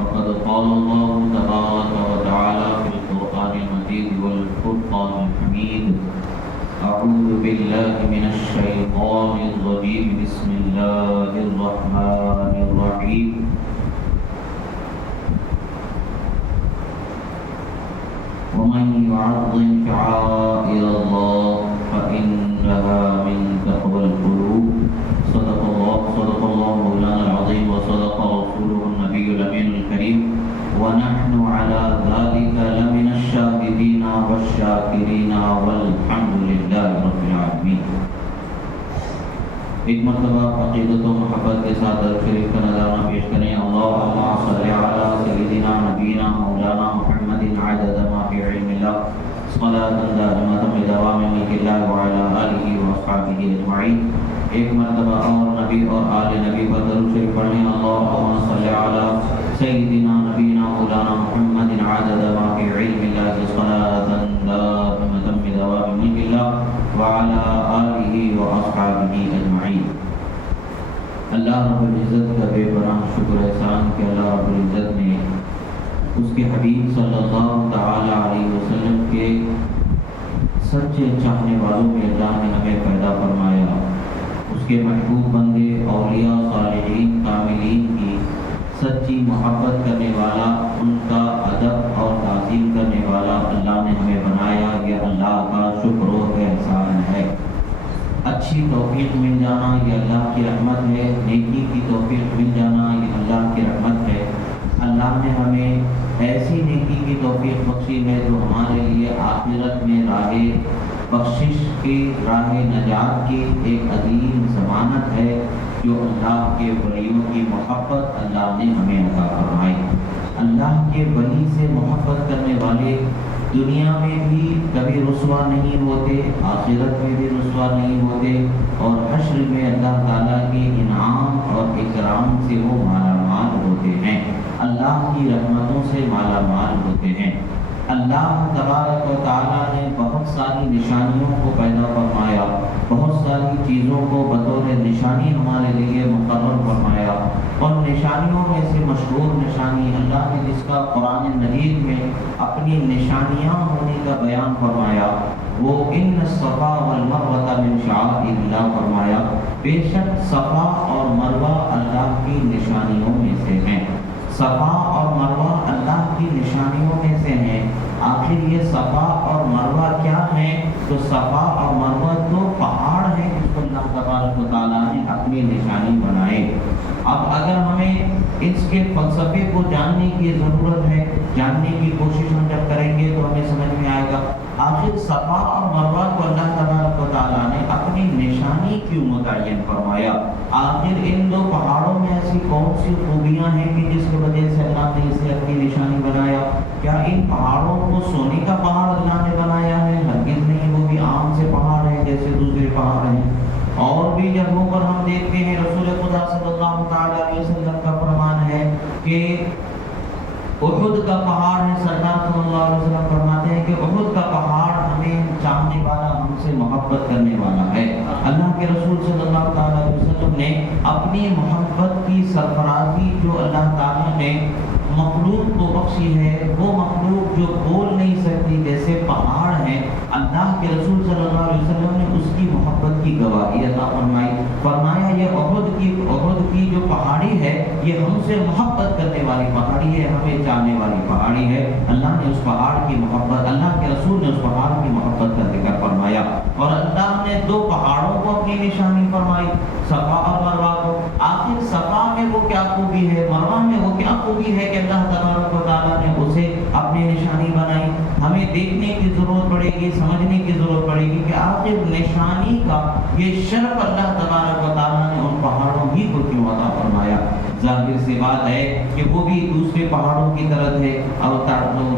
فقد قال الله تبارك وتعالى في القرآن المجيد والفرقان الحميد أعوذ بالله من الشيطان الرجيم بسم الله الرحمن الرحيم ومن يعظم شعائر الله فإنها من تقوى القلوب صدق الله مولانا العظيم وصدق رسوله النبي الأمين الكريم ونحن على ذلك لمن الشاهدين والشاكرين والحمد لله رب العالمين. ایک مرتبہ عقیدت و محبت کے ساتھ درود شریف کا نذرانہ پیش کریں. اللہم صلی علی سیدنا نبینا مولانا محمد عدد ما فی علم اللہ صلاۃ دائمۃ بدوام ملک اللہ وعلی آلہ واصحابہ اجمعین. ایک مرتبہ اور نبی اور آل نبی پر درود شریف پڑھیں. اللہم صلی علی سیدنا نبینا مولانا محمد عدد ما فی علم اللہ صلاۃ دائمۃ بدوام ملک اللہ وعلی آلہ واصحابہ اجمعین. اللہ رب العزت کا بے پناہ شکر احسان کہ اللہ رب العزت نے اس کے حبیب صلی اللہ تعالی علیہ وسلم کے سچے چاہنے والوں میں اللہ نے ہمیں پیدا فرمایا. اس کے محبوب بندے اولیاء صالحین کاملین کی سچی محبت کرنے والا, ان کا ادب اور تعظیم کرنے والا اللہ نے ہمیں بنایا. یہ اللہ کا شکر و احسان ہے. اچھی توفیق مل جانا یہ اللہ کی رحمت ہے. نیکی کی توفیق مل جانا یہ اللہ کی رحمت ہے. اللہ نے ہمیں ایسی نیکی کی توفیق بخشی ہے جو ہمارے لیے آخرت میں راہ بخشش کی, راہ نجات کی ایک عظیم ضمانت ہے, جو اللہ کے ولیوں کی محبت اللہ نے ہمیں عطا فرمائی. اللہ کے ولی سے محبت کرنے والے دنیا میں بھی کبھی رسوا نہیں ہوتے, آخرت میں بھی رسوا نہیں ہوتے, اور حشر میں اللہ تعالیٰ کے انعام اور اکرام سے وہ مالا مال ہوتے ہیں, اللہ کی رحمتوں سے مالا مال ہوتے ہیں. اللہ تبارک و تعالیٰ نے بہت ساری نشانیوں کو پیدا فرمایا, بہت ساری چیزوں کو بطور نشانی ہمارے لیے مقرر فرمایا. اور نشانیوں میں سے مشہور نشانی اللہ نے جس کا قرآن مجید میں اپنی نشانیاں ہونے کا بیان فرمایا وہ ان الصفا والمروہ من شعائر اللہ فرمایا. بے شک صفا اور مروہ اللہ کی نشانیوں میں سے ہیں. صفا اور مروہ اللہ کی نشانیوں میں سے ہیں. آخر یہ صفا اور مروہ کیا ہیں؟ تو صفا اور مروہ دو پہاڑ ہیں جس کو اللہ تبارک و تعالیٰ نے اپنی نشانی بنائے. اب اگر ہمیں اس کے فلسفے کو جاننے کی ضرورت ہے, جاننے کی کوشش ہم جب کریں گے تو ہمیں سمجھ میں آئے گا آخر صفا اور مروہ کو اللہ تبارک و تعالیٰ نے اپنی نشانی کیوں متعین فرمایا. آخر ان دو پہاڑوں میں ایسی کون سی خوبیاں ہیں کہ جس کی وجہ سے اللہ نے اسے اپنی نشانی بنایا؟ کیا ان پہاڑوں کو سونے کا پہاڑ اللہ نے بنایا ہے؟ ہرگز نہیں, وہ بھی عام سے پہاڑ ہیں جیسے دوسرے پہاڑ ہیں. اور بھی جگہوں پر ہم دیکھتے ہیں رسول خدا صلی اللہ تعالی علیہ وسلم کا فرمان ہے کہ احد کا پہاڑ ہے. سرکار صلی اللہ علیہ وسلم فرماتے ہیں کہ احد کا پہاڑ ہمیں چاہنے والا, ہم سے محبت کرنے والا ہے. اللہ کے رسول صلی اللہ تعالی علیہ وسلم نے اپنی محبت کی سرفرازی جو اللہ تعالیٰ نے مخلوق کو بخشی ہے, وہ مخلوق جو بول نہیں سکتی جیسے پہاڑ ہیں, اللہ کے رسول صلی اللہ علیہ وسلم نے اس کی محبت کی گواہی عطا فرمائی. فرمایا یہ احد کی جو پہاڑی ہے یہ ہم سے محبت کرنے والی پہاڑی ہے, ہمیں چاہنے والی پہاڑی ہے. اللہ نے اس پہاڑ کی محبت, اللہ کے رسول نے اس پہاڑ کی محبت کا ذکر فرمایا. اور اللہ نے دو پہاڑوں کو اپنی نشانی فرمائی, صفا اور مروہ کو. آخر صفا میں وہ کیا خوبی ہے, مروہ میں وہ کیا خوبی ہے کہ اللہ تبارک و تعالیٰ نے اسے اپنی نشانی بنائی؟ ہمیں دیکھنے کی ضرورت پڑے گی, سمجھنے کی ضرورت پڑے گی کہ آخر نشانی کا یہ شرف اللہ تبارک و تعالیٰ نے ان پہاڑوں ہی کو کیوں عطا فرمایا. ظاہر سی بات ہے کہ وہ بھی دوسرے پہاڑوں کی طرح ہے, اور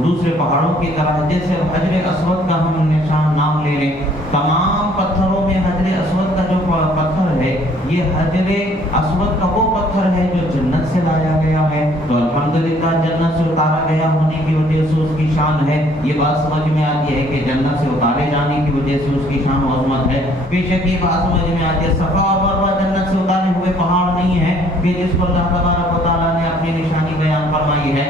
دوسرے پہاڑوں کی طرح جیسے حجر اسود کا ہم نشان نام لے لیں, تمام پتھروں میں حجر اسود کا جو پتھر ہے یہ حجر اسود کا وہ پتھر ہے جو جنت سے لایا گیا ہے. تو الحمدللہ جنت سے اتارا گیا ہونے کی وجہ سے اس کی شان ہے. یہ بات سمجھ میں آتی ہے کہ جنت سے اتارے جانے کی وجہ سے اس کی شان و عظمت ہے. بے شک یہ بات سمجھ میں آتی ہے صفا اور مروہ جنت سے اتارے ہوئے پہاڑ نہیں ہے کہ جس پر اللہ تبارک و تعالیٰ نے اپنی نشانی بیان فرمائی ہے.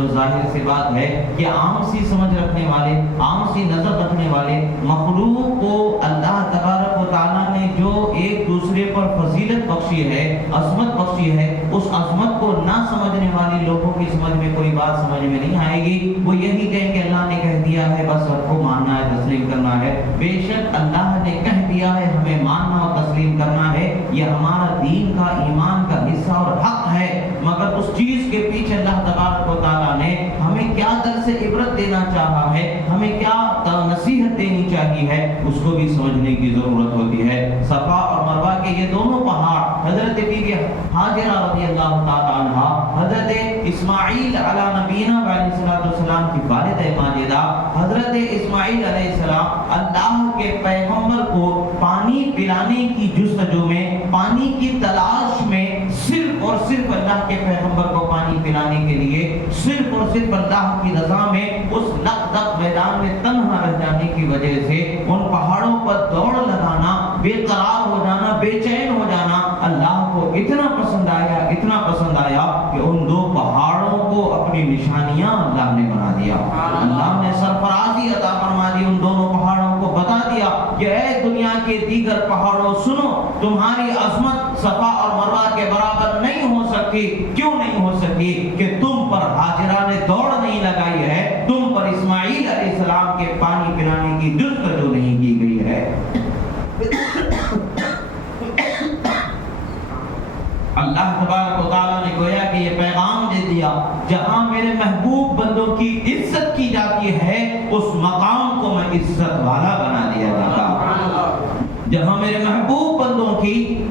تو ظاہر سی بات ہے کہ عام سی سمجھ رکھنے والے، عام سی نظر رکھنے والے مخلوق کو اللہ تبارک و تعالیٰ نے جو ایک دوسرے پر فضیلت بخشی ہے، عظمت بخشی ہے، اس عظمت کو نہ سمجھنے والے لوگوں کی سمجھ میں کوئی بات سمجھ میں نہیں آئے گی۔ وہ یہی کہیں کہ اللہ نے کہہ دیا ہے، بس سب کو ماننا ہے، تسلیم کرنا ہے۔ بے شک اللہ نے کہہ دیا ہے، ہمیں ماننا اور تسلیم کرنا ہے، یہ ہمارا دین کا، ایمان کا حصہ اور حق ہے۔ مگر اس چیز کے پیچھے اللہ تبارک و تعالیٰ نے ہمیں کیا درس عبرت دینا چاہا ہے، ہمیں کیا نصیحت دینی چاہیے ہے، اس کو بھی سمجھنے کی ضرورت ہوتی ہے۔ صفا اور مروہ کے یہ دونوں پہاڑ، حضرت بی بی ہاجرہ رضی اللہ تعالیٰ عنہ، حضرت اسماعیل علی نبینا علیہ السلام کی والدہ ماجدہ، حضرت اسماعیل علیہ السلام اللہ کے پیغمبر کو پانی پلانے کی جستجو میں، پانی کی تلاش میں، صرف اور صرف اللہ کے پیغمبر کو پانی پلانے کے لیے، صرف اور صرف اللہ کی رضا میں اس لقدق میدان میں تنہا رہ جانے کی وجہ سے ان پہاڑوں پر دوڑ لگانا، بے قرار ہو جانا، بے چین ہو جانا اللہ کو اتنا پسند آیا، اتنا پسند آیا کہ ان دو پہاڑوں کو اپنی نشانیاں اللہ نے بنا دیا۔ اللہ نے سرفرازی عطا فرما دی، ان دونوں پہاڑوں کو بتا دیا کہ اے دنیا کے دیگر پہاڑوں سنو، تمہاری عظمت صفا اور مروہ کے برابر نہیں ہو سکتی۔ کیوں نہیں ہو سکتی؟ کہ تم پر ہاجرہ نے دوڑ نہیں لگائی ہے، تم پر اسماعیل علیہ السلام کے پانی پلانے کی جستجو نہیں کی گئی ہے۔ اللہ تبارک و تعالیٰ نے گویا کہ یہ پیغام دے دیا، جہاں میرے محبوب بندوں کی عزت کی جاتی ہے اس مقام کو میں عزت والا بنا دیا جاتا۔ جہاں میرے محبوب بندوں کی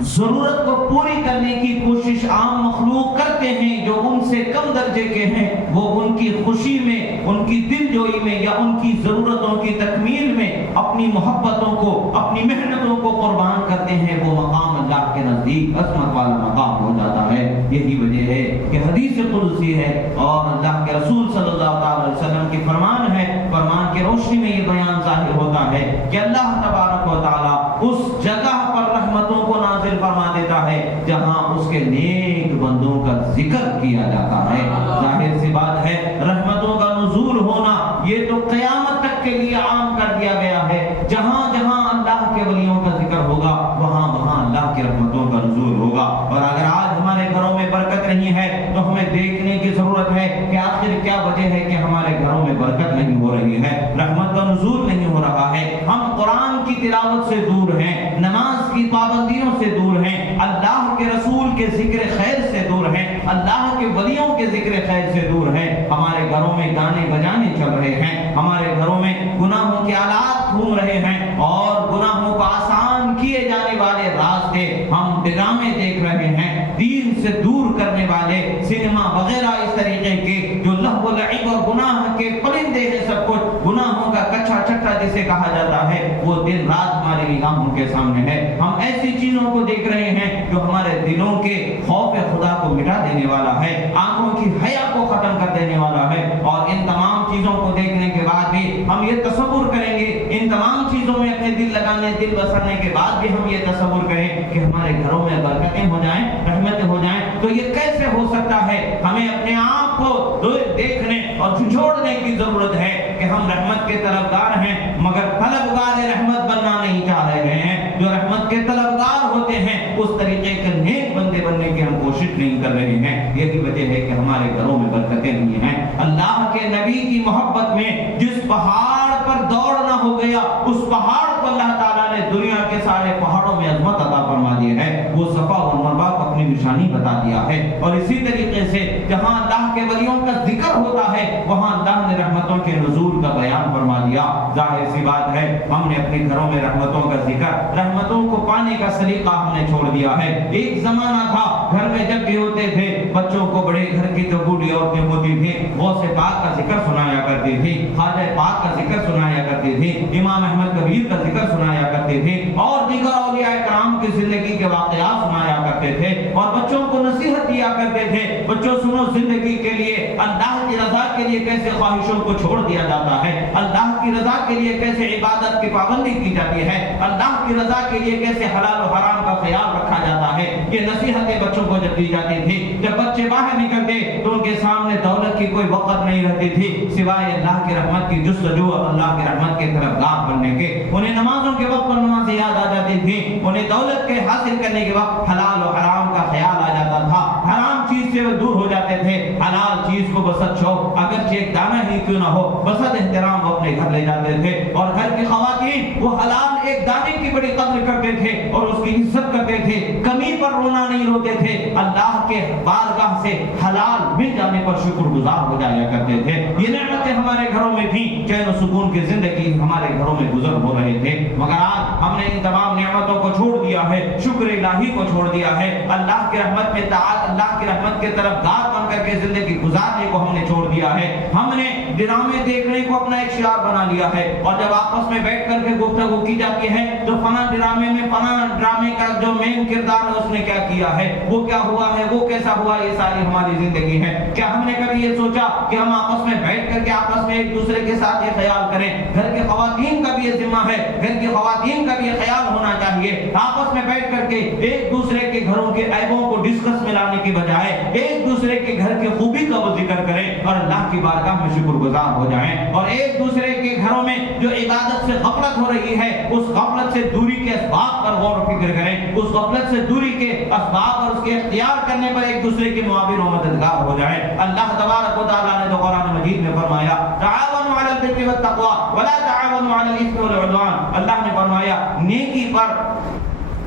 ضرورت کو پوری کرنے کی کوشش عام مخلوق کرتے ہیں جو ان سے کم درجے کے ہیں، وہ ان کی خوشی میں، ان کی دل جوئی میں یا ان کی ضرورتوں کی تکمیل میں اپنی محبتوں کو، اپنی محنتوں کو قربان کرتے ہیں، وہ مقام اللہ کے نزدیک عظمت والا مقام ہو جاتا ہے۔ یہی وجہ ہے کہ حدیث قدسی ہے اور اللہ کے رسول صلی اللہ علیہ وسلم کی فرمان ہے، فرمان کی روشنی میں یہ بیان ظاہر ہوتا ہے کہ اللہ تبارک و تعالیٰ اس جگہ پر رحمتوں کو نازل فرما دیتا ہے جہاں اس کے نیک بندوں کا ذکر کیا جاتا ہے۔ ظاہر سی بات ہے، رحمتوں کا نزول ہونا یہ تو قیامت تک کے لیے عام کر دیا گیا ہے۔ جہاں جہاں اللہ کے ولیوں کا ذکر ہوگا وہاں وہاں اللہ کی رحمتوں کا نزول ہوگا۔ اور اگر آج ہمارے گھروں میں برکت نہیں ہے تو ہمیں دیکھنے کی ضرورت ہے کہ آخر کیا وجہ ہے کہ ہمارے گھروں میں برکت نہیں ہو رہی ہے، رحمت کا نزول نہیں ہو رہا ہے۔ ہم قرآن کی تلاوت سے دور ہیں، نماز کی پابندیوں سے دور ہیں، اللہ کے رسول کے ذکر خیر سے دور ہیں، اللہ کے ولیوں کے ذکر خیر سے دور ہیں۔ ہمارے گھروں میں گانے بجانے چل رہے ہیں، ہمارے گھروں میں گناہوں کے آلات گھوم رہے ہیں اور گناہوں کو آسان کیے جانے والے راستے ہم ڈرامے دیکھ رہے ہیں، دین سے دور کرنے والے سینما وغیرہ اس طریقے کے جو لہو و لعب اور گناہ کے پرندے ہیں، سب کچھ گناہوں کا کچھا چٹا جسے کہا جاتا ہے، وہ دن رات ہماری نگاہوں کے سامنے ہے۔ ہم ایسی چیزوں کو دیکھ رہے ہیں جو ہمارے دلوں کے خوف خدا کو مٹا دینے والا ہے، آنکھوں کی حیا کو ختم کر دینے والا ہے۔ اور ان تمام چیزوں کو دیکھنے کے بعد بھی ہم یہ تصور کریں گے، ان تمام چیزوں میں اپنے دل لگانے، دل بسرنے کے بعد بھی ہم یہ تصور کریں کہ ہمارے گھروں میں برکتیں ہو جائیں، رحمتیں ہو جائیں، تو یہ کیسے ہو سکتا ہے؟ ہمیں اپنے آپ کو دیکھنے اور جھنجھوڑنے کی ضرورت ہے کہ ہم رحمت کے طلبگار ہیں مگر طلبگار رحمت بننا نہیں چاہ رہے ہیں۔ جو رحمت کے طلبگار ہوتے ہیں اس طریقے کے نیک بندے بننے کی ہم کوشش نہیں کر رہے ہیں۔ یہی وجہ ہے کہ ہمارے گھروں میں برکتیں نہیں ہیں۔ اللہ کے نبی کی محبت میں جس پہاڑ پر دوڑنا ہو گیا، اس پہاڑ کو اللہ تعالیٰ نے دنیا کے سارے پہاڑوں میں عظمت عطا فرما دی ہے، وہ صفا اور مروہ کو اپنی نشانی بتا دیا ہے۔ اور اسی طریقے سے جہاں اللہ کے ولیوں کا ذکر ہوتا ہے وہاں اللہ نے رحمتوں کے نزول کا بیان فرما دیا۔ ظاہر سی بات ہے، ہم نے اپنے گھروں میں رحمتوں کا ذکر، رحمتوں کو پانے کا سلیقہ ہم نے چھوڑ دیا ہے۔ ایک زمانہ تھا گھر میں جب بھی ہوتے تھے بچوں کو بڑے گھر کی جو بوڑھی عورتیں ہوتی تھیں غوث پاک کا ذکر سنایا کرتی تھی، خواجہ پاک کا ذکر سنایا کرتی تھی، امام احمد کبیر کا ذکر سنایا کرتے تھے اور دیگر اولیاء کرام کی زندگی کے واقعات سنایا کرتے تھے اور بچوں کو نصیحت دیا کرتے تھے، بچوں سنو زندگی کے لیے اللہ کی رضا کے لیے کیسے خواہشوں کو چھوڑ دیا جاتا ہے، اللہ کی رضا کے لیے کیسے عبادت کی پابندی کی جاتی ہے، اللہ کی رضا کے لیے کیسے حلال و حرام کا خیال رکھا جاتا ہے، یہ نصیحتیں بچوں کو جب دی جاتی تھی۔ جب بچے باہر نکلتے تو ان کے سامنے دولت کی کوئی وقت نہیں رہتی تھی سوائے اللہ کی رحمت کی جستجو اور اللہ کی رحمت کے طرفدار بننے کے۔ انہیں نمازوں کے وقت پر نمازیں یاد آ جاتی تھی، انہیں دولت کے حاصل کرنے کے وقت حلال و حرام کا خیال آ جاتا تھا، حرام چیز سے وہ دور ہو جاتے تھے، حلال چیز کو بسد شوق اگرچہ ایک دانہ ہی کیوں نہ ہو بسد احترام وہ اپنے گھر لے جاتے تھے، اور گھر کی خواتین وہ حلال ایک دانے کی بڑی قدر کرتے تھے اور اس کی عزت کرتے تھے، کمی پر رونا نہیں روتے تھے، اللہ کے بارگاہ سے حلال مل جانے پر شکر گزار ہو جایا کرتے تھے۔ یہ نعمتیں ہمارے گھروں میں بھی چین و سکون کی زندگی ہمارے گھروں میں گزر ہو رہے تھے، مگر آج ہم نے ان تمام نعمتوں کو چھوڑ دیا ہے، شکر الہی کو چھوڑ دیا ہے، اللہ کی رحمت میں اللہ کی رحمت کے طرف دار بن کر کے زندگی گزارنے کو ہم نے چھوڑ دیا ہے۔ ہم نے ڈرامے دیکھنے کو اپنا ایک شعار بنا لیا ہے، اور جب آپس میں بیٹھ کر کے گفتگو کی جاتی ہے تو فلاں ڈرامے میں فلاں ڈرامے کا جو مین کردار ہے اس نے کیا کیا ہے، وہ کیا ہوا ہے، وہ کیسا ہوا، یہ ساری ہماری زندگی ہے۔ کیا ہم نے کبھی یہ سوچا کہ ہم آپس میں بیٹھ کر کے آپس میں ایک دوسرے کے ساتھ یہ خیال کریں، گھر کی خواتین کا بھی یہ ذمہ ہے، گھر کی خواتین کا بھی یہ خیال ہونا چاہیے، آپس میں بیٹھ کر کے ایک دوسرے کے گھروں کے عیبوں کو ڈسکس میں لانے کی بجائے ایک دوسرے کے گھر کی خوبی کا وہ ذکر کریں اور اللہ کی بارگاہ میں شکر گزار ہو جائیں، اور ایک دوسرے کے گھروں میں جو عبادت سے غفلت ہو رہی ہے اس غفلت سے دوری کے اسباب پر غور و فکر کریں، اس غفلت سے دوری کے اسباب اور اس کے اختیار کرنے پر ایک دوسرے کے معاون و مددگار ہو جائیں۔ اللہ تبارک و تعالیٰ نے تو قرآن مجید میں فرمایا تعاونوا علی البر والتقوی ولا تعاونوا علی الاثم والعدوان، اللہ نے فرمایا نیکی پر،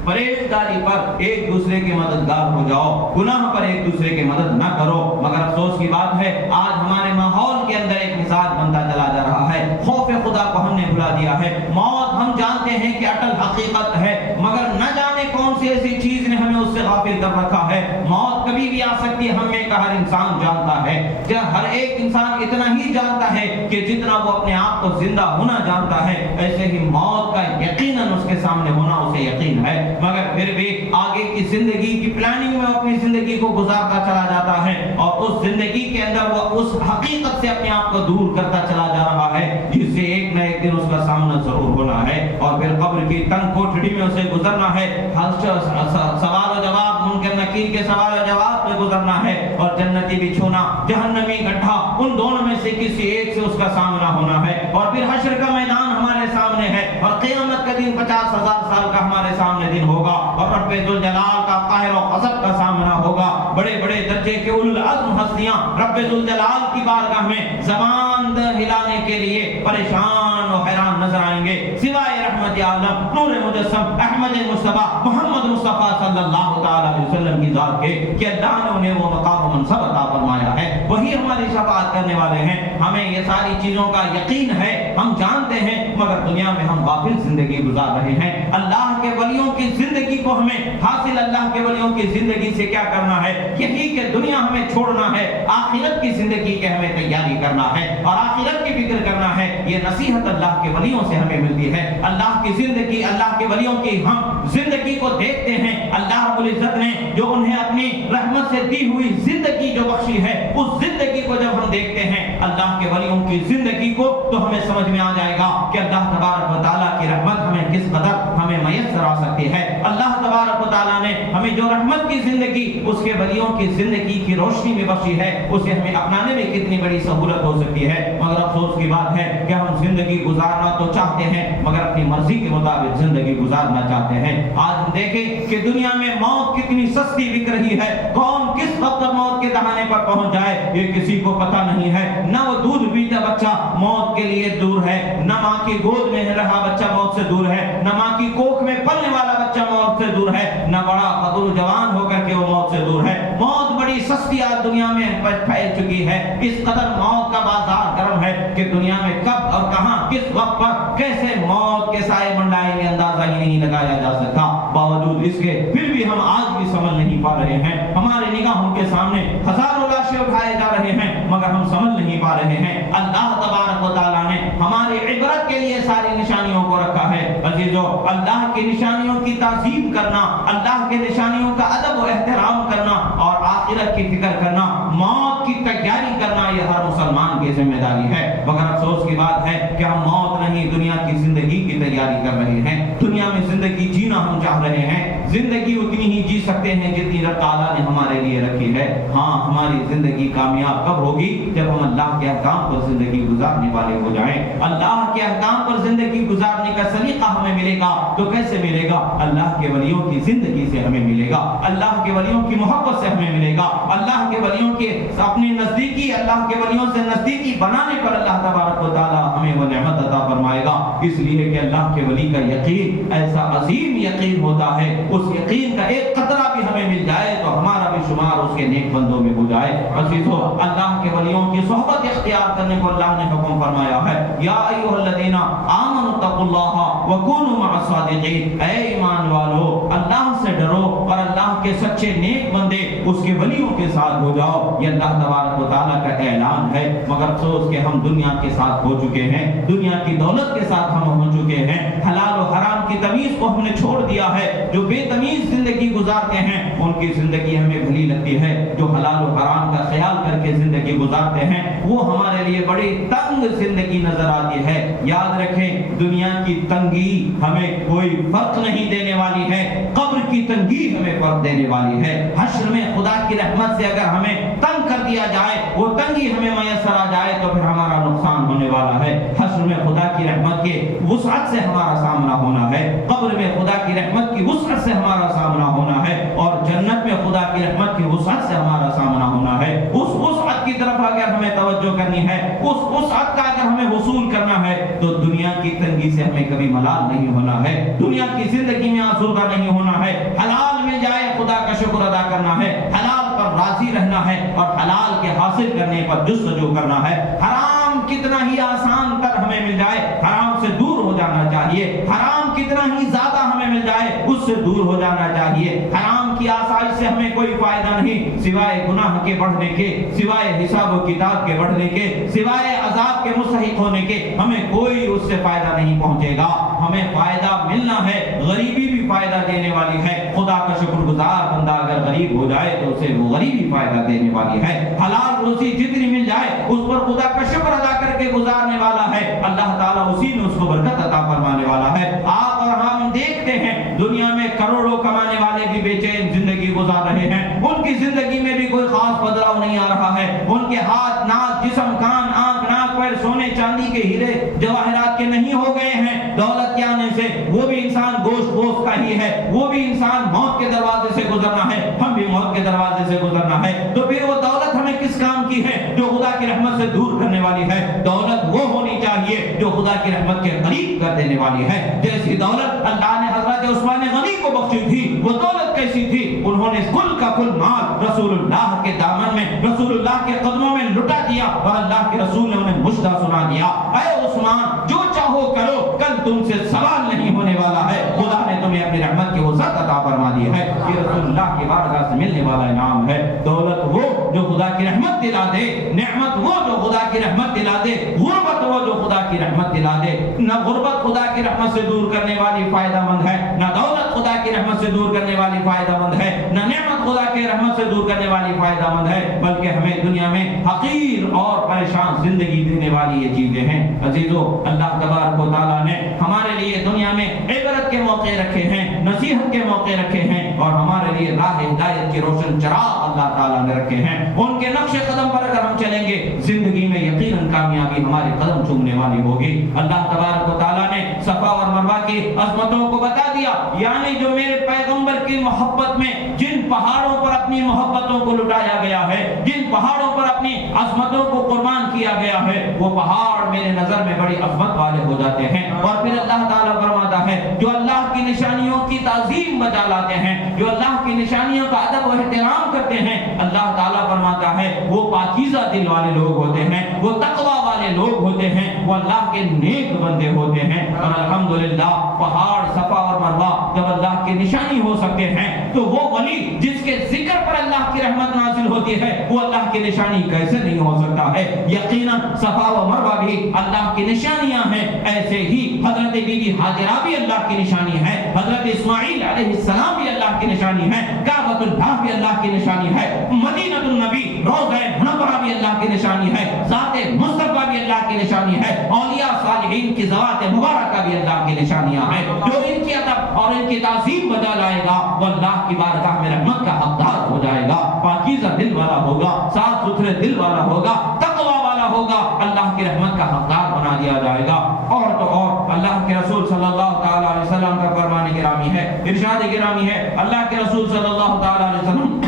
پرہیزگاری پر ایک دوسرے کے مددگار ہو جاؤ، گناہ پر ایک دوسرے کی مدد نہ کرو۔ مگر افسوس کی بات ہے آج ہمارے ماحول کے اندر ایک مزاج بنتا چلا جا رہا ہے، خوف خدا کو ہم نے بھلا دیا ہے، موت ہم جانتے ہیں کہ اٹل حقیقت ہے مگر نہ جانے کون سی ایسی چیز نے ہمیں اس سے غافل کر رکھا ہے، موت کبھی بھی آ سکتی ہے، ہم میں کا ہر انسان جانتا ہے، کیا ہر ایک انسان اتنا ہی جانتا ہے کہ جتنا وہ اپنے آپ کو زندہ ہونا جانتا ہے ایسے ہی موت کا یقیناً اس کے سامنے ہونا اسے یقین ہے، مگر پھر بھی آگے کی زندگی کی پلاننگ میں اپنی زندگی کو گزارتا چلا جاتا ہے اور اس زندگی کے اندر وہ اس حقیقت سے اپنے آپ کو دور کرتا چلا جا رہا ہے جس سے ایک نہ ایک دن اس کا سامنا ضرور ہونا ہے، اور پھر قبر کی تنگ کوٹڑی میں اسے گزرنا ہے، سوال و جواب، منکر نکیر کے سوال و جواب میں گزرنا ہے، اور جنتی بچھونا جہنمی گڈھا ان دونوں میں سے کسی ایک سے اس کا سامنا ہونا ہے، اور پھر حشر کا میدان ہمارے سامنے ہے، اور قیامت کا دن 50,000 سال کا ہمارے سامنے دن ہوگا، اور رب ذوالجلال کا قہر و غضب کا سامنا ہوگا، بڑے بڑے درجے کے اولو العزم ہستیاں رب ذوالجلال کی بارگاہ میں زبان ہلانے کے لیے پریشان و حیران نظر آئیں گے، سوائے رحمت عالم نور مجسم احمد مصطفیٰ محمد مصطفیٰ صلی اللہ تعالی علیہ وسلم کی ذات کے کہ اللہ نے انہیں وہ مقام و منصب عطا فرمایا ہے، وہی ہماری شفاعت کرنے والے ہیں۔ ہمیں یہ ساری چیزوں کا یقین ہے، ہم جانتے ہیں، مگر دنیا میں ہم غافل زندگی گزار رہے ہیں۔ اللہ کے ولیوں کی زندگی کو ہمیں حاصل اللہ کے ولیوں کی زندگی سے کیا کرنا ہے، یہی کہ دنیا ہمیں چھوڑنا ہے، آخرت کی زندگی کے ہمیں تیاری کرنا ہے اور آخرت کی فکر کرنا ہے۔ یہ نصیحت اللہ کے ولیوں سے ہمیں ملتی ہے، اللہ کی زندگی، اللہ کے ولیوں کی ہم زندگی کو دیکھتے ہیں، اللہ رب العزت نے جو انہیں اپنی رحمت سے دی ہوئی زندگی جو بخشی ہے اس زندگی کو جب ہم دیکھتے ہیں اللہ کے ولیوں کی زندگی کو تو ہمیں سمجھ میں آ جائے گا کہ اللہ تبارک و تعالیٰ کی رحمت ہمیں کس قدر ہمیں میسر آ سکتی ہے۔ اللہ تبارک و تعالیٰ نے ہمیں جو رحمت کی زندگی اس کے ولیوں کی زندگی کی روشنی میں بخشی ہے اسے ہمیں اپنانے میں کتنی بڑی سہولت ہو سکتی ہے، مگر افسوس کی بات ہے کہ ہم زندگی گزارنا تو چاہتے ہیں مگر اپنی مرضی کے مطابق زندگی گزارنا چاہتے ہیں۔ آج ہم دیکھیں کہ دنیا میں موت کتنی سستی بک رہی ہے، کون کس وقت موت کے دہانے پر پہنچ جائے یہ کسی کو پتہ نہیں ہے، نہ وہ دودھ پیتا بچہ موت کے لیے دور ہے، نہ ماں کی گود میں رہا بچہ موت سے دور ہے، نہ ماں کی کوکھ میں پلنے والا بچہ موت سے دور ہے، نہ بڑا قدر جوان ہو کر کے وہ موت سے دور ہے۔ موت بڑی سستی آج دنیا میں پھیل چکی ہے، اس قدر موت کا بازار گرم ہے کہ دنیا میں کب اور کہاں کس وقت پر کیسے موت کے سائے منڈائیں گے اندازہ ہی نہیں لگایا جا سکتا۔ باوجود اس کے پھر بھی ہم آج بھی سمجھ نہیں پا رہے ہیں، ہمارے نگاہوں کے سامنے ہزاروں لاشیں اٹھائے جا رہے ہیں مگر ہم سمجھ نہیں پا رہے ہیں۔ اللہ تبارک و تعالیٰ نے ہماری عبرت کے لیے لیے ساری نشانیوں کو رکھا ہے۔ عزیزو، اللہ کی نشانیوں کی تعظیم کرنا، اللہ کے نشانیوں کا ادب و احترام کرنا اور آخرت کی فکر کرنا، موت کی تیاری کرنا، یہ ہر مسلمان کی ذمہ داری ہے۔ مگر افسوس کی بات ہے کہ ہم موت نہیں، دنیا کی زندگی کی تیاری کر رہے ہیں۔ دنیا میں زندگی جینا ہم چاہ رہے ہیں، زندگی اتنی ہی جی سکتے ہیں جتنی رب تعالیٰ نے ہمارے لیے رکھی ہے۔ ہاں، ہماری زندگی کامیاب کب ہوگی؟ جب ہم اللہ کے احکام پر زندگی گزارنے والے ہو جائیں۔ اللہ کے احکام پر زندگی گزارنے کا سلیقہ ہمیں ملے گا تو کیسے ملے گا؟ اللہ کے ولیوں کی زندگی سے ہمیں ملے گا، اللہ کے ولیوں کی محبت سے ہمیں ملے گا، اللہ کے ولیوں کے اپنے نزدیکی، اللہ کے ولیوں سے نزدیکی بنانے پر اللہ تبارک و تعالیٰ ہمیں وہ نعمت عطا فرمائے گا۔ اس لیے کہ اللہ کے ولی کا یقین ایسا عظیم یقین ہوتا ہے، اس یقین کا ایک قطرہ بھی ہمیں مل جائے تو ہمارا بھی شمار اس کے نیک بندوں میں ہو جائے۔ عزیزو، اللہ کے ولیوں کی صحبت اختیار کرنے کو اللہ نے حکم فرمایا ہے۔ یا ایھا الذین آمنوا اتقوا اللہ وکونوا مع الصادقین، اے ایمان والو، اللہ سے ڈرو اور اللہ کے سچے نیک بندے اس کے ولیوں کے ساتھ ہو جاؤ۔ یہ اللہ تبارک و تعالیٰ کا اعلان ہے۔ مگر افسوس کہ ہم دنیا کے ساتھ ہو چکے ہیں، دنیا کی دولت کے ساتھ ہم ہو چکے ہیں، حلال و حرام کی تمیز کو ہم نے چھوڑ دیا ہے۔ جو بے تمیز زندگی گزارتے ہیں ان کی زندگی ہمیں بھلی لگتی ہے، جو حلال و حرام کا خیال کر کے زندگی گزارتے ہیں وہ ہمارے لیے بڑی تنگ زندگی نظر آتی ہے۔ یاد رکھیں، دنیا کی تنگی ہمیں کوئی فرق نہیں دینے والی ہے، قبر کی تنگی ہمیں فرق دینے والی ہے۔ حشر میں خدا کی رحمت سے اگر ہمیں تنگ کر دیا جائے، وہ تنگی ہمیں میسر آ جائے تو پھر ہمارا نقصان ہونے والا ہے۔ حشر میں خدا کی رحمت کے وسعت سے ہمارا سامنا ہونا ہے، قبر میں خدا کی رحمت کی وسعت سے ہمارا سامنا ہونا ہے، اور جنت میں خدا کی رحمت کی وسعت سے ہمارا سامنا ہونا ہے۔ اس وسعت کی طرف اگر ہمیں توجہ کرنی ہے، اس وسعت کا اگر ہمیں حصول کرنا ہے تو دنیا کی تنگی سے ہمیں کبھی ملال نہیں ہونا ہے، دنیا کی زندگی میں آسودہ نہیں ہونا ہے۔ حلال مل جائے خدا کا شکر ادا کرنا ہے، حلال پر راضی رہنا ہے اور حلال کے حاصل کرنے پر جستجو کرنا ہے۔ حرام کتنا ہی آسان تر ہمیں مل جائے حرام سے دور ہو جانا چاہیے، حرام کتنا ہی زیادہ ہمیں مل جائے اس سے دور ہو جانا چاہیے۔ حرام کی آسائش سے ہمیں کوئی فائدہ نہیں سوائے گناہ کے بڑھنے کے، سوائے حساب و کتاب کے بڑھنے کے، سوائے عذاب کے مستحق ہونے کے، ہمیں کوئی اس سے فائدہ نہیں پہنچے گا۔ ہمیں فائدہ ملنا ہے، غریبی بھی فائدہ دینے والی ہے۔ خدا کا شکر گزار بندہ اگر غریب ہو جائے تو اسے وہ غریبی فائدہ دینے والی ہے۔ حلال روزی جتنی مل جائے اس پر خدا کا شکر ادا کر کے گزارنے والا ہے، اللہ تعالیٰ اسی میں اس کو برکت عطا فرمانے والا ہے۔ آپ اور ہم دیکھتے ہیں دنیا میں کروڑوں کمانے والے بھی بے چین زندگی گزار رہے ہیں، ان کی زندگی میں بھی کوئی خاص بدلاؤ نہیں آ رہا ہے، ان کے ہاتھ، ناک، جسم، کان، آنکھ، ناک، پیر سونے چاندی کے ہیرے جواہرات کے نہیں ہو گئے ہیں۔ دولت کے آنے سے وہ بھی انسان گوشت کا ہی ہے، وہ بھی انسان موت کے دروازے سے گزرنا ہے، ہم بھی موت کے دروازے سے گزرنا ہے۔ تو پھر وہ دولت ہمیں کس کام کی ہے جو خدا کی رحمت سے دور کرنے والی ہے؟ دولت وہ ہونی چاہیے جو خدا کی رحمت کے قریب کر دینے والی ہے۔ جیسی دولت اللہ نے حضرت عثمان غنی کو بخشی تھی، وہ دولت کیسی تھی؟ انہوں نے کل کا کل مال رسول اللہ کے دامن میں، رسول اللہ کے قدموں میں لٹا دیا اور اللہ کے رسول نے انہیں مشدہ سنا دیا، اے عثمان جو چاہو کرو، کل تم سے سوال نہیں ہونے والا ہے، خدا نے تمہیں اپنی رحمت کی وسعت عطا فرما دی ہے۔ یہ رسول اللہ کی بارگاہ سے ملنے والا انعام ہے۔ دولت وہ جو خدا کی رحمت دلا دے، نعمت وہ جو خدا کی رحمت دلا دے، غربت وہ جو خدا کی رحمت دلا دے۔ نہ غربت خدا کی رحمت سے دور کرنے والی فائدہ مند ہے، نہ دولت خدا کی رحمت سے دور کرنے والی فائدہ مند ہے، نہ نعمت خدا کی رحمت سے دور کرنے والی فائدہ مند ہے، بلکہ ہمیں دنیا میں حقیر اور پریشان زندگی دینے والی یہ چیزیں ہیں۔ عزیزو، اللہ تبارک و تعالیٰ نے ہمارے لیے دنیا میں عبرت کے موقع رکھے ہیں، نصیحت کے موقع رکھے ہیں، اور ہمارے لیے راہ ہدایت کی روشن چراغ اللہ تعالیٰ نے رکھے ہیں۔ ان کے نقش قدم پر اگر ہم چلیں گے زندگی میں یقیناً کامیابی ہمارے قدم چومنے والی ہوگی۔ اللہ تبارک و تعالیٰ نے صفا اور مروہ کی عظمتوں کو بتا دیا، یعنی جو میرے پیغمبر کی محبت میں جن پہاڑوں پر اپنی محبتوں کو لٹایا گیا ہے، جن پہاڑوں پر اپنی عظمتوں کو قربان کیا گیا ہے، وہ پہاڑ میرے نظر میں بڑی عظمت والے ہو جاتے ہیں۔ اور پھر اللہ تعالیٰ فرماتا ہے جو اللہ کی نشانیوں کی تعظیم تعظیم بجا لاتے ہیں، جو اللہ کی نشانیوں کا ادب و احترام کرتے ہیں، اللہ تعالیٰ فرماتا ہے وہ پاکیزہ دل والے لوگ ہوتے ہیں، وہ تقوی والے لوگ ہوتے ہیں، وہ اللہ کے نیک بندے ہوتے ہیں۔ اور الحمدللہ پہاڑ صفا اور مروہ جب اللہ کی نشانی ہو سکتے ہیں تو وہ ولی جس کے ذکر پر اللہ کی رحمت نازل ہوتی ہے وہ اللہ کی نشانی کیسے نہیں ہو سکتا ہے؟ یقیناً صفا و مروہ بھی اللہ کی نشانیاں ہیں، ایسے ہی حضرت بی بی ہاجرہ بھی اللہ کی نشانی ہے، حضرت اسماعیل علیہ السلام بھی اللہ کی نشانی ہے، کعبۃ اللہ بھی اللہ کی نشانی ہے، مدینہ النبی روضہ منورہ بھی اللہ کی نشانی ہے، ذات مصطفیٰ بھی اللہ کی نشانی ہے، اولیاء صالحین کی ذوات مبارکہ بھی اللہ کی نشانیاں ہیں۔ جو ان کی ادب اور ان کی تعظیم بجا لائے گا وہ اللہ کی بارگاہ میں رحمت کا حقدار ہو جائے گا، پاکیزہ دل والا ہوگا، صاف ستھرے دل والا ہوگا، تقوی والا ہوگا، اللہ کی رحمت کا حقدار بنا دیا جائے گا۔ اور تو اور اللہ کے رسول صلی اللہ تعالی علیہ وسلم کا فرمان گرامی ہے، ارشاد گرامی ہے، اللہ کے رسول صلی اللہ تعالی علیہ وسلم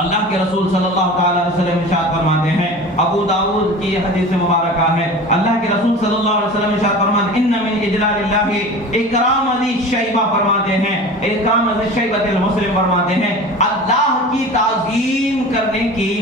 اللہ کے رسول صلی اللہ تعالی علیہ وسلم ارشاد فرماتے ہیں، ابو داؤد کی حدیث مبارکہ ہے، اللہ کے رسول صلی اللہ علیہ وسلم ارشاد فرماتے ہیں ان من اجلال اللہ اکرام ذی الشیبہ، فرماتے ہیں اکرام ذی الشیبۃ المسلم، فرماتے ہیں اللہ کی تعظیم کرنے کی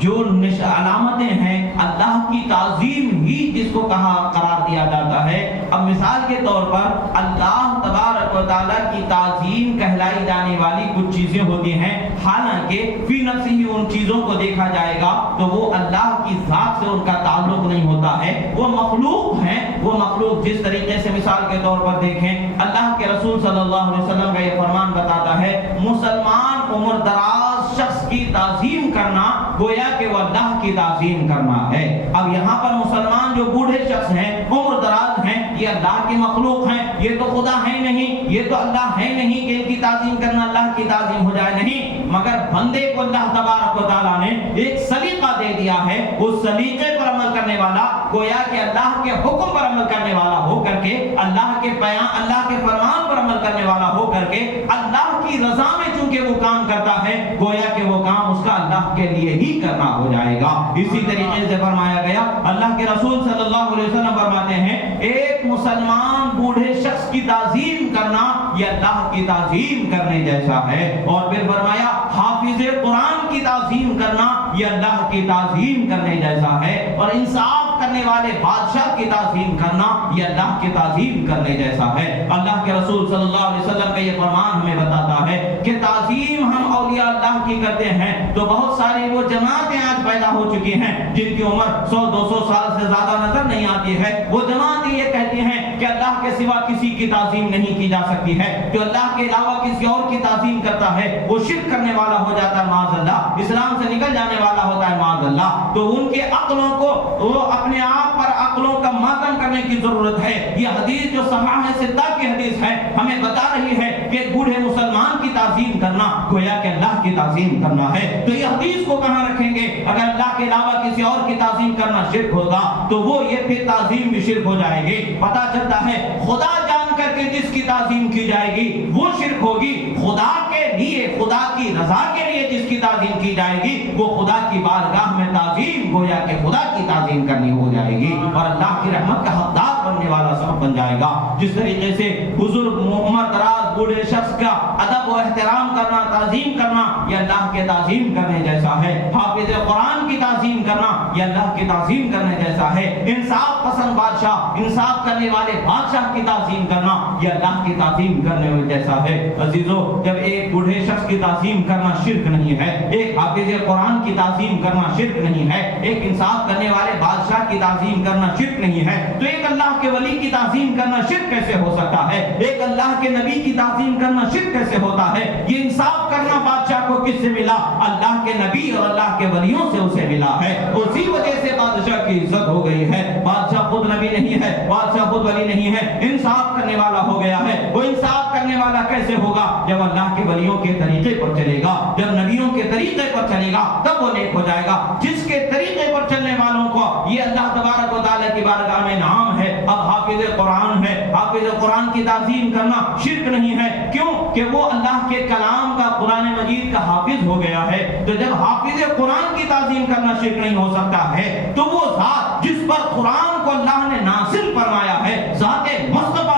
جو علامتیں ہیں، اللہ کی تعظیم ہی جس کو کہا قرار دیا جاتا ہے۔ اب مثال کے طور پر اللہ تبارک و تعالیٰ کی تعظیم کہلائی جانے والی کچھ چیزیں ہوتی ہیں، حالانکہ فی نفسی ہی ان چیزوں کو دیکھا جائے گا تو وہ اللہ کی ذات سے ان کا تعلق نہیں ہوتا ہے، وہ مخلوق ہیں۔ وہ مخلوق جس طریقے سے مثال کے طور پر دیکھیں، اللہ کے رسول صلی اللہ علیہ وسلم کا یہ فرمان بتاتا ہے مسلمان عمر دراز شخص کی تعظیم کرنا گویا کہ وہ اللہ کی تعظیم کرنا ہے۔ اب یہاں پر مسلمان جو بوڑھے شخص ہیں، عمر دراز ہیں، یہ اللہ کی مخلوق ہیں، یہ تو خدا ہے نہیں، یہ تو اللہ ہے نہیں کہ ان کی تعظیم کرنا اللہ کی تعظیم ہو جائے، نہیں، مگر بندے کو اللہ تبارک و تعالیٰ نے ایک سلیقہ دے دیا ہے، اس سلیقے پر عمل کرنے والا گویا کہ اللہ کے حکم پر عمل کرنے والا ہو کر کے، اللہ کے فرمان پر عمل کرنے والا ہو کر کے، اللہ کی رضا میں چونکہ وہ کام کرتا ہے گویا کہ وہ کام اس کا اللہ کے لیے ہی کرنا ہو جائے گا۔ اسی طریقے سے فرمایا گیا، اللہ کے رسول صلی اللہ علیہ وسلم فرماتے ہیں ایک مسلمان بوڑھے شخص کی تعظیم کرنا یہ اللہ کی تعظیم کرنے جیسا ہے، اور پھر فرمایا حافظ قرآن کی تعظیم کرنا یہ اللہ کی تعظیم کرنے جیسا ہے، اور انصاف کرنے والے بادشاہ کی تعظیم کرنا یہ اللہ کی تعظیم کرنے جیسا ہے۔ اللہ کے رسول صلی اللہ علیہ وسلم کا یہ فرمان ہمیں بتاتا ہے کہ تعظیم ہم اولیاء اللہ کی کرتے ہیں تو بہت ساری وہ جماعتیں آج پیدا ہو چکی ہیں جن کی عمر 100-200 سال سے زیادہ نظر نہیں آتی ہے، وہ جماعتیں یہ کہتی ہیں کہ اللہ کے سوا کسی کی تعظیم نہیں کی جا سکتی ہے، جو اللہ کے علاوہ کسی اور کی تعظیم کرتا ہے وہ شرک کرنے والا ہو جاتا ہے معاذ اللہ، اسلام سے نکل جانے والا ہوتا ہے معاذ اللہ۔ تو ان کے عقلوں کو وہ اپنے آپ پر عقلوں کا ماتم کرنے کی ضرورت ہے۔ یہ حدیث جو صحاح ستہ کی حدیث ہے ہمیں بتا رہی ہے کہ بوڑھے مسلمان کی تعظیم کرنا گویا کہ اللہ کی تعظیم کرنا ہے۔ تو یہ حدیث کو کہاں رکھیں گے؟ اگر اللہ کے علاوہ کسی اور کی تعظیم کرنا شرک ہوگا تو وہ یہ پھر تعظیم بھی شرک ہو جائے گی۔ پتہ چلتا ہے خدا جان کر کے جس کی تعظیم کی جائے گی وہ شرک ہوگی، خدا کے لیے خدا کی رضا کے لیے جس کی تعظیم کی جائے گی وہ خدا کی بارگاہ میں تعظیم گویا کہ خدا کی تعظیم کرنی ہو جائے گی اور اللہ کی رحمت کا حقدار بننے والا سبب بن جائے گا۔ جس طریقے سے بزرگ عمر دراز بوڑھے شخص کا ادب و احترام کرنا، تعظیم کرنا یہ اللہ کے تعظیم کرنے جیسا ہے، حافظ قرآن کی تعظیم کرنا یہ اللہ کی تعظیم کرنے جیسا ہے، انصاف پسند بادشاہ، انصاف کرنے والے بادشاہ کی تعظیم کرنا یہ اللہ کی تعظیم کرنے جیسا ہے۔ عزیزو، جب ایک بوڑھے شخص کی تعظیم کرنا شرک نہیں ہے، ایک حافظ قرآن کی تعظیم کرنا شرک نہیں ہے، ایک انصاف کرنے والے بادشاہ کی تعظیم کرنا شرک نہیں ہے، تو ایک اللہ کے ولی کی تعظیم کرنا شرک کیسے ہو سکتا ہے؟ ایک اللہ کے نبی کی تعظیم کرنا شرک کیسے ہوتا ہے؟ یہ انصاف کرنا بادشاہ کو کس سے ملا؟ اللہ کے نبی اور اللہ کے ولیوں سے اسے ملا ہے، اسی وجہ سے بادشاہ کی عزت ہو گئی ہے۔ بادشاہ خود نبی نہیں ہے، بادشاہ خود ولی نہیں ہے، انصاف کرنے والا ہو گیا ہے۔ وہ انصاف کرنے والا کیسے ہوگا؟ جب اللہ کے ولیوں کے طریقے پر چلے گا، جب نبیوں کے طریقے پر چلے گا تب وہ نیک ہو جائے گا۔ جس کے طریقے پر چلنے والوں کو یہ اللہ تبارک و تعالیٰ کی بارگاہ میں نام ہے۔ اب حافظ قرآن ہے، حافظ قرآن کی تعظیم کرنا شرک نہیں ہے، کیوں کہ وہ اللہ کے کلام کا، قرآن مجید کا حافظ ہو گیا ہے۔ تو جب حافظ قرآن کی تعظیم کرنا شرک نہیں ہو سکتا ہے تو وہ ذات جس پر قرآن کو اللہ نے نازل فرمایا ہے، ذات مصطفیٰ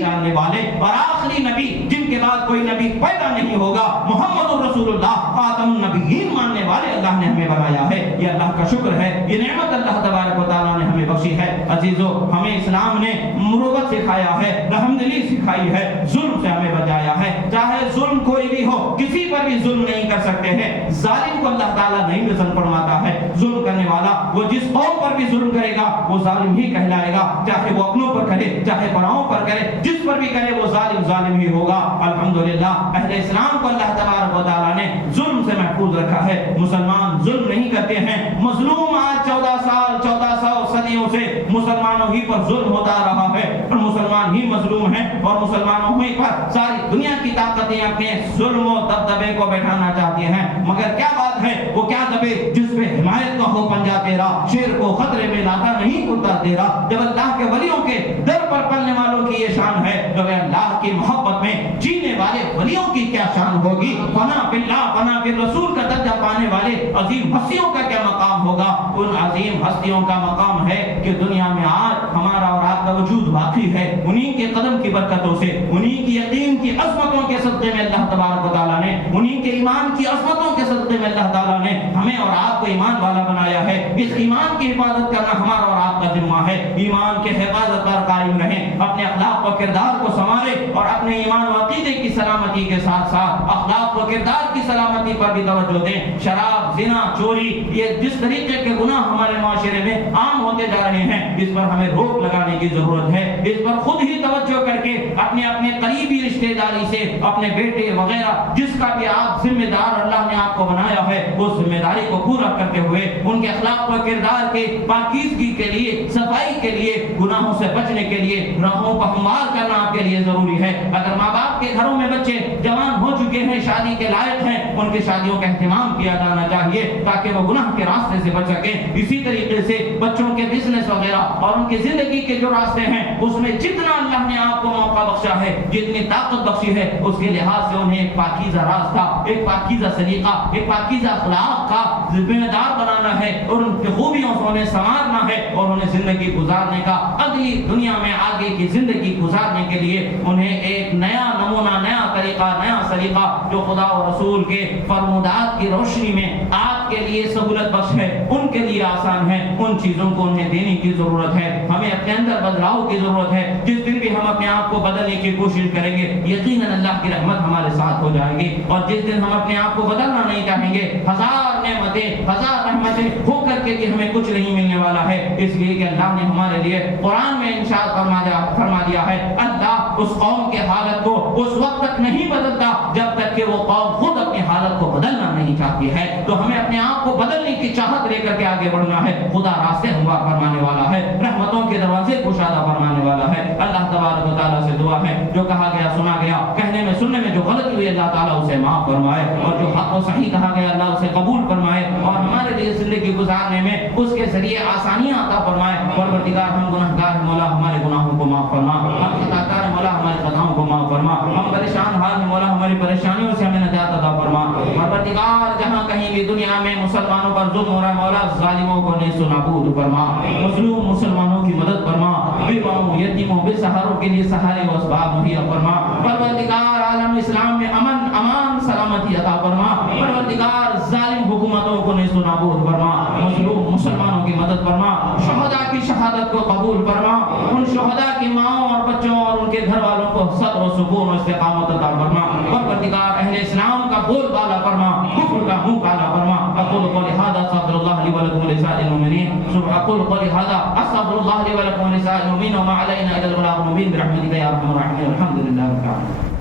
جاننے والے اور آخری نبی جن کے بعد کوئی نبی پیدا نہیں ہوگا محمد رسول اللہ خاتم النبیین ماننے والے اللہ نے ہمیں بنایا ہے. یہ اللہ کا شکر ہے, یہ نعمت اللہ تبارک و تعالیٰ نے ہمیں بخشی ہے. عزیزو, ہمیں اسلام نے مروت سکھایا ہے, رحمدلی سکھائی ہے, ظلم سے ہمیں بچایا ہے. چاہے ظلم کوئی بھی ہو, کسی پر بھی ظلم نہیں کر سکتے ہیں. ظالم کو اللہ تعالیٰ نہیں پسند فرماتا ہے. ظلم کرنے والا وہ جس قوم پر بھی ظلم کرے گا وہ ظالم ہی کہلائے گا, چاہے وہ اپنوں پر کرے چاہے پراؤں پر کرے, جس پر بھی کرے وہ ظالم ہی ہوگا. الحمدللہ اہل اسلام کو اللہ تبارک و تعالیٰ نے ظلم سے محفوظ رکھا ہے. مسلمان ظلم نہیں کرتے ہیں. مظلوم آج 1400 صدیوں سے مسلمانوں ہی پر ظلم ہوتا رہا ہے, اور مسلمان ہی مظلوم ہیں, اور مسلمانوں ہی پر ساری دنیا کی طاقتیں اپنے ظلم و دبدبے کو بیٹھانا چاہتی ہیں. مگر کیا بات ہے, وہ کیا دبے جس پہ حمایت کا ہو پنجا تیرا, شیر کو خطرے میں لاتا نہیں کتا تیرا. جب اللہ کے ولیوں کے در پر پلنے والوں کی یہ شان ہے, تو اللہ کی محبت میں جینے والے ولیوں کی کیا شان ہوگی. فنا باللہ فنا بالرسول کا درجہ پانے والے عظیم ہستیوں کا کیا مقام ہوگا. ان عظیم ہستیوں کا مقام ہے کہ دنیا میں آج ہمارا اور آپ کا وجود باقی ہے انہی کے قدم کی برکتوں سے, انہی کی یقین کی عظمتوں کے صدقے میں اللہ تبارک و تعالیٰ نے, انہی کے ایمان کی عظمتوں کے صدقے میں اللہ تعالیٰ نے ہمیں اور آپ کو ایمان والا بنایا ہے. اس ایمان کی حفاظت کرنا ہمارا اور آپ کا ذمہ ہے. ایمان کے حفاظت پر قائم رہیں, اپنے اخلاق و کردار کو سنواریں, اور اپنے ایمان و عقیدے کی سلامتی کے ساتھ ساتھ اخلاق و کردار کی سلامتی پر بھی توجہ دیں. شراب, زنا, چوری, یہ جس طریقے کے گناہ ہمارے معاشرے میں عام ہوتے جا رہے ہیں, اس پر ہمیں روک لگانے کی ضرورت ہے. اس پر خود ہی توجہ کر کے اپنے قریبی رشتہ داری سے اپنے بیٹے وغیرہ جس کا بھی آپ ذمہ دار اللہ نے آپ کو بنایا ہے, اس ذمہ داری کو پورا کرتے ہوئے ان کے اخلاق و کردار کے پاکیزگی کے لیے, صفائی کے لیے, گناہوں سے بچنے کے لیے راہوں کو ہموار کرنا آپ کے لیے ضروری ہے. اگر ماں باپ کے گھروں میں بچے جوان ہو چکے ہیں, شادی کے لائق ہیں, ان کی شادیوں کا اہتمام کیا جانا چاہیے تاکہ وہ گناہ کے راستے سے بچ سکیں. اسی طریقے سے بچوں کے بزنس وغیرہ اور ان کی زندگی کے جو راستے ہیں, اس میں جتنا اللہ نے آپ کو موقع بخشا ہے, جتنی طاقت بخشی ہے, اس کے لحاظ سے انہیں ایک پاکیزہ راستہ, ایک پاکیزہ سلیقہ, ایک پاکیزہ اخلاق کا ذمہ دار بنانا ہے, اور ان کی خوبیوں سے انہیں سنوارنا ہے, اور انہیں زندگی گزارنے کا, اگلی دنیا میں آگے کی زندگی گزارنے کے لیے انہیں ایک نیا نمونہ, نیا طریقہ, نیا سلیقہ جو خدا و رسول کے فرمودات کی روشنی میں آپ کے لیے سہولت بخش ہے, ان کے لیے آسان ہے, ان چیزوں کو انہیں دینے کی ضرورت ہے. ہمیں اپنے اندر بدلاؤ کی ضرورت ہے. جس دن بھی ہم اپنے آپ کو بدلنے کی کوشش کریں گے, یقیناً اللہ کی رحمت ہمارے ساتھ ہو جائے گی. اور جس دن ہم اپنے آپ کو بدلنا نہیں چاہیں گے, ہزار نعمتیں, ہزار رحمتیں ہو کر کے کہ ہمیں کچھ نہیں ملنے والا ہے. اس لیے کہ اللہ نے ہمارے لیے قرآن میں ارشاد فرما دیا ہے, اللہ اس قوم کے حالت کو اس وقت تک نہیں بدلتا جب تک کہ وہ قوم خود اپنی حالت کو بدلنا نہیں چاہتی ہے. تو ہمیں اپنے آپ کو بدلنے کی چاہت لے کر کے آگے بڑھنا ہے. خدا راستے ہموار فرمانے والا ہے, رحمتوں کے دروازے کشادہ فرمانے والا ہے. اللہ تبارک و تعالیٰ سے دعا ہے, جو کہا گیا سنا گیا, کہنے میں سننے میں جو غلطی ہوئی اللہ تعالیٰ اسے معاف فرمائے, اور جو حق و صحیح کہا گیا اللہ اسے قبول فرمائے, اور ہمارے لیے زندگی گزارنے میں اس کے ذریعے آسانیاں عطا فرمائے. پروردگار ہم گناہگار ہیں, مولا ہمارے گناہوں کو معاف فرما. ہم خطاکار ہیں, مولا ہمارے خطاؤں کو معاف فرما. ہم پریشان حال ہیں, مولا ہماری پریشانیوں سے ہمیں نجات عطا فرما. پروردگار جہاں کہیں بھی دنیا میں مسلمانوں پر ظلم ہو رہا ہے, مولا ظالموں کو نیست و نابود فرما. مظلوم مسلمانوں کی مدد فرما, بیواؤں, یتیموں, بے سہاروں کے لیے سہارے و اسباب مہیا فرما. پروردگار عالم اسلام میں امن, امان, سلامتی عطا فرما. پروردگار ظالم حکومتوں کو نیست و نابود فرما. مظلوم مسلمانوں کی مدد فرما. شہداء کی شہادت کو قبول فرما. ان شہداء کی ماؤں اور بچوں اور ان کے گھر والوں کو صبر و سکون و استقامت عطا فرما. پروردگار اہل اسلام کا بول بالا فرما, کفر کا منہ کالا فرما. اقول قولی ھذا استغفر اللہ لی ولکم ولسائر المؤمنین. اقول قولی ھذا استغفر اللہ لی ولکم ولسائر المؤمنین وما علینا الا البلاغ المبین برحمتک یا ارحم الراحمین. الحمد للہ رب العالمین.